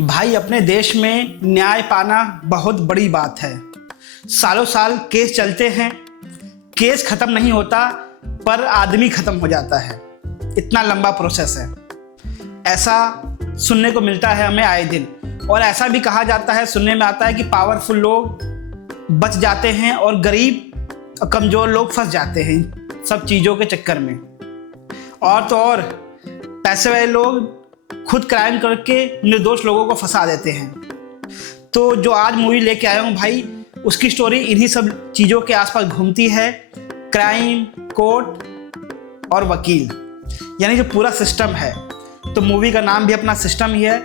भाई अपने देश में न्याय पाना बहुत बड़ी बात है। सालों साल केस चलते हैं, केस खत्म नहीं होता पर आदमी खत्म हो जाता है। इतना लंबा प्रोसेस है। ऐसा सुनने को मिलता है हमें आए दिन, और ऐसा भी कहा जाता है, सुनने में आता है कि पावरफुल लोग बच जाते हैं और गरीब और कमज़ोर लोग फंस जाते हैं सब चीज़ों के चक्कर में। और तो और पैसे वाले लोग खुद क्राइम करके निर्दोष लोगों को फंसा देते हैं। तो जो आज मूवी लेके आया हूँ भाई, उसकी स्टोरी इन्हीं सब चीज़ों के आसपास घूमती है। क्राइम, कोर्ट और वकील, यानी जो पूरा सिस्टम है। तो मूवी का नाम भी अपना सिस्टम ही है।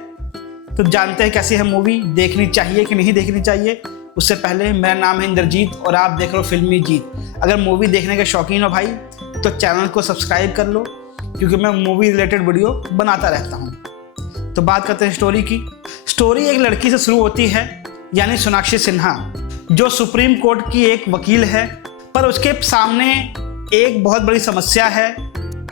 तो जानते हैं कैसी है मूवी, देखनी चाहिए कि नहीं देखनी चाहिए। उससे पहले मेरा नाम है इंद्रजीत और आप देख रहे हो फिल्मी जीत। अगर मूवी देखने के शौकीन हो भाई तो चैनल को सब्सक्राइब कर लो, क्योंकि मैं मूवी रिलेटेड वीडियो बनाता रहता हूँ। तो बात करते हैं स्टोरी की। स्टोरी एक लड़की से शुरू होती है, यानी सोनाक्षी सिन्हा, जो सुप्रीम कोर्ट की एक वकील है। पर उसके सामने एक बहुत बड़ी समस्या है।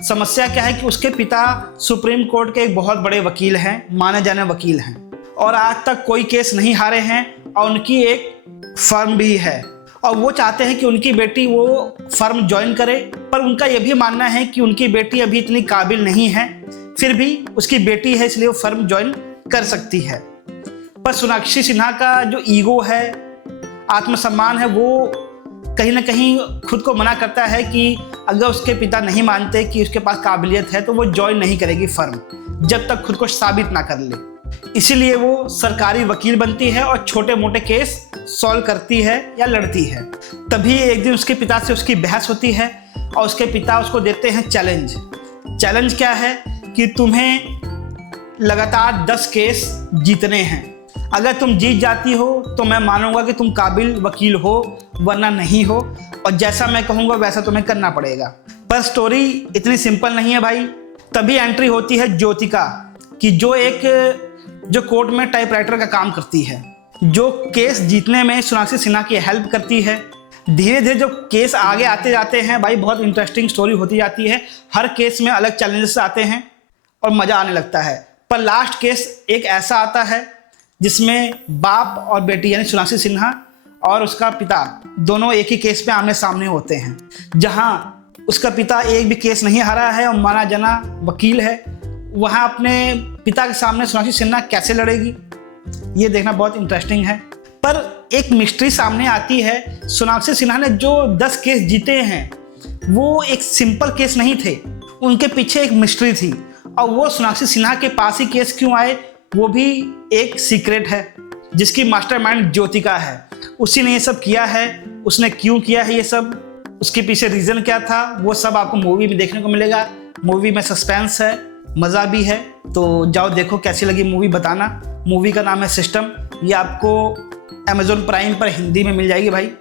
समस्या क्या है कि उसके पिता सुप्रीम कोर्ट के एक बहुत बड़े वकील हैं, माने जाने वकील हैं, और आज तक कोई केस नहीं हारे हैं। और उनकी एक फर्म भी है और वो चाहते हैं कि उनकी बेटी वो फर्म ज्वाइन करे। पर उनका ये भी मानना है कि उनकी बेटी अभी इतनी काबिल नहीं है, फिर भी उसकी बेटी है इसलिए वो फर्म ज्वाइन कर सकती है। पर सोनाक्षी सिन्हा का जो ईगो है, आत्मसम्मान है, वो कहीं ना कहीं खुद को मना करता है कि अगर उसके पिता नहीं मानते कि उसके पास काबिलियत है तो वो ज्वाइन नहीं करेगी फर्म, जब तक खुद को साबित ना कर ले। इसीलिए वो सरकारी वकील बनती है और छोटे मोटे केस सॉल्व करती है या लड़ती है। तभी एक दिन उसके पिता से उसकी बहस होती है और उसके पिता उसको देते हैं चैलेंज। चैलेंज क्या है कि तुम्हें लगातार 10 केस जीतने हैं। अगर तुम जीत जाती हो तो मैं मानूंगा कि तुम काबिल वकील हो, वरना नहीं हो, और जैसा मैं कहूँगा वैसा तुम्हें करना पड़ेगा। पर स्टोरी इतनी सिंपल नहीं है भाई। तभी एंट्री होती है ज्योतिका की, जो कोर्ट में टाइपराइटर का काम करती है, जो केस जीतने में सोनाक्षी सिन्हा की हेल्प करती है। धीरे धीरे जो केस आगे आते जाते हैं भाई, बहुत इंटरेस्टिंग स्टोरी होती जाती है। हर केस में अलग चैलेंजेस आते हैं और मज़ा आने लगता है। पर लास्ट केस एक ऐसा आता है जिसमें बाप और बेटी, यानी सोनाक्षी सिन्हा और उसका पिता, दोनों एक ही केस पे आमने सामने होते हैं। जहाँ उसका पिता एक भी केस नहीं हारा है और माना जाना वकील है, वहाँ अपने पिता के सामने सोनाक्षी सिन्हा कैसे लड़ेगी, ये देखना बहुत इंटरेस्टिंग है। पर एक मिस्ट्री सामने आती है। सोनाक्षी सिन्हा ने जो 10 केस जीते हैं वो एक सिंपल केस नहीं थे, उनके पीछे एक मिस्ट्री थी। और वो सोनाक्षी सिन्हा के पास ही केस क्यों आए, वो भी एक सीक्रेट है, जिसकी मास्टरमाइंड ज्योतिका है। उसी ने ये सब किया है। उसने क्यों किया है ये सब, उसके पीछे रीज़न क्या था, वो सब आपको मूवी में देखने को मिलेगा। मूवी में सस्पेंस है, मज़ा भी है। तो जाओ देखो कैसी लगी मूवी, बताना। मूवी का नाम है सिस्टम। ये आपको अमेज़ॉन प्राइम पर हिंदी में मिल जाएगी भाई।